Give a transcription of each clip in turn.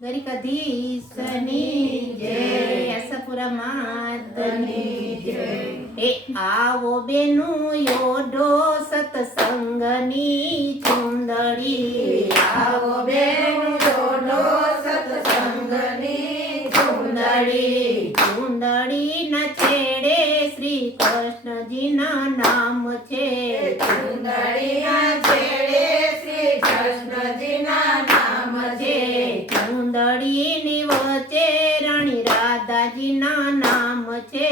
દ્વારિકાધીશની જય આશાપુરા માતની જય. એ આવો બેનું યોડો સતસંગની ચુંદડી. આવો બેનું યોડો સતસંગની ચુંદડી. ચુંદડી ના છેડે શ્રી કૃષ્ણજીના નામ છે. ચુંદડીના ચુંદડીની વચ્ચે રાણી રાધાજીના નામ છે.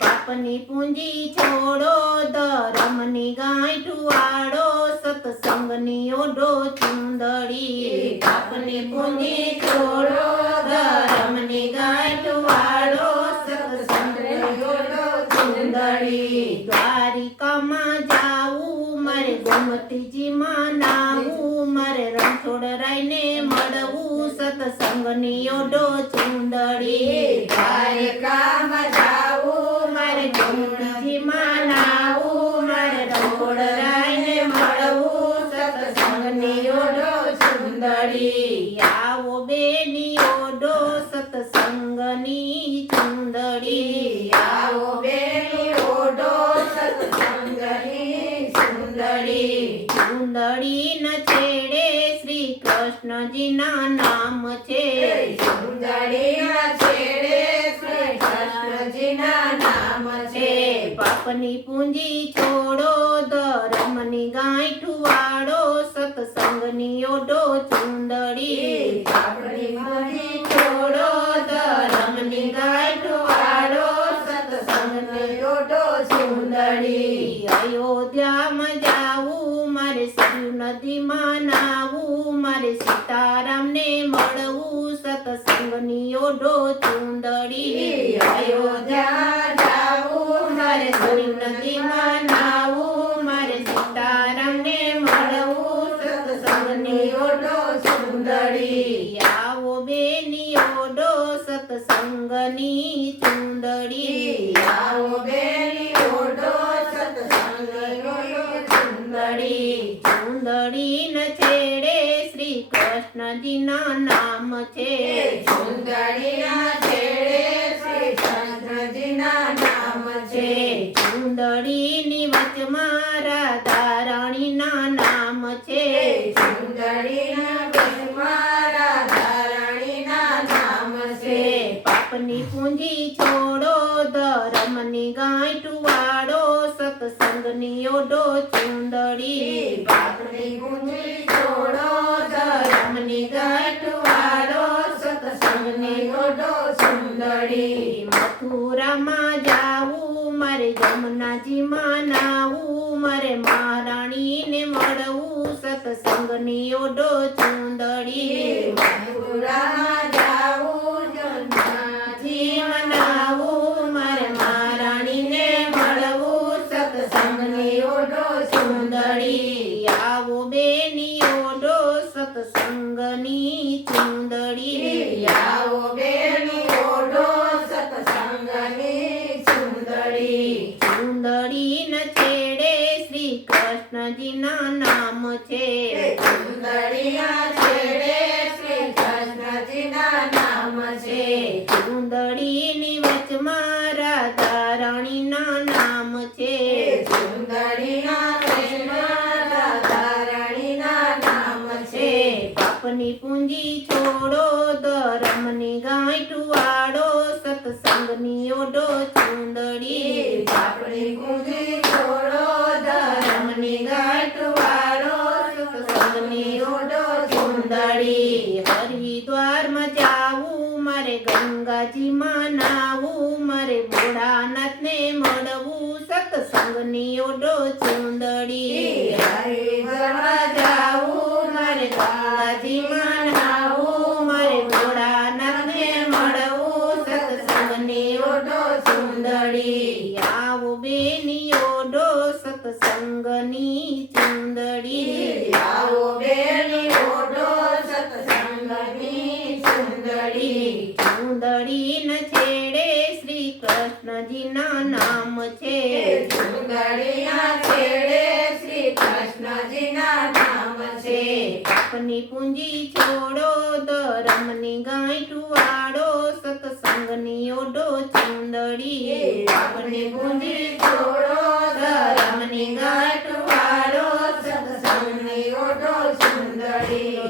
પાપની પૂંજી છોડો ધરમની ગાય ટુવાડો સત્સંગની ઓઢો ચુંદડી. પાપની પૂંજી છોડો ગોમતીજીમાં નાવું મારે રણછોડ રાયને મળવું સત્સંગની ઓઢો ચુંદડી. દ્વારિકામાં જાવું મારે ગોમતીજીમાં નાવું મારે રણછોડ ન છેડે શ્રી કૃષ્ણજીના નામ છે. પાપની પૂંજી છોડો ધર્મની ગાંઠ વાળો સત્સંગની ઓઢો ચુંદડી. નદીમાં નાવું મારે સીતારામને મળવું સત્સંગની ઓઢો ચુંદડી અયોધ્યા જાવું મારે મારે સીતારામને મળવું સત્સંગની ઓઢો ચુંદડી આવો બેની ઓઢો સતસંગની ચુંદડી. આવો બેની શ્રી કૃષ્ણજીના નામ છે. સુંદરીના છેડે શ્રી કૃષ્ણજીના નામ છે. ચુંદડીની વચમાં રાધા નામ છે. સુંદરીના વચમાં રાધારાણીના નામ છે. પાપની પૂંજી છોડો ધર્મની ગાંઠ વાળો સત્સંગની ઓઢો ચુંદડી પાપની પૂંજી છોડો ધર્મની ગાંઠ વાળો સત્સંગની ઓઢો સુંદરી મથુરામાં જાવું મારે જમનાજીમાં નાવું મારે મહારાણીને મળવું ઓઢો ચુંદડી. મથુરામાં જાવું જમનાજી મનાવું મારે મહારાણીને મળવું. સત્સંગની ઓઢો ચુંદડી. આવો બેની ઓઢો સત્સંગની ચુંદડી આવો બેની ઓઢો સત્સંગની સુંદરી ચુંદડી ન છેડે શ્રી કૃષ્ણજીના નામ છે. સુંદરીના છેડે શ્રી કૃષ્ણજીના નામ છે. ચુંદડીની વચમાં રાધા રાણીના નામ છે. સુંદરીના કૃષ્ણ નામ છે. પાપની પૂંજી છોડો ધર્મની ગાંઠ વાળો સત્સંગની ઓઢો ચુંદડી. આપણી કુંજી સત્સંગની ઓઢો ચુંદડી હરિદ્વારમાં જાવું, મારે ગંગાજીમાં નાવું, મારે ભોળાનાથને મળવું, સત્સંગની ઓઢો ચુંદડી હરિદ્વારમાં જાવું, મારે ગંગાજીમાં નાવું, મારે ભોળાનાથને મળવું, સત્સંગની ઓઢો ચુંદડી આવો બેની ઓઢો સત્સંગની ચુંદડી નામ છે. સુંદરીના છેડે શ્રી કૃષ્ણ બાલાજીના ધામ છે. આપની પૂંજી છોડો ધરમની ગાંઠ વાળો સત્સંગની ઓઢો ચુંદડી. આપની પૂંજી છોડો ધરમની ગાંઠ વાળો સત્સંગની સુંદરી દ્વારકાધીશ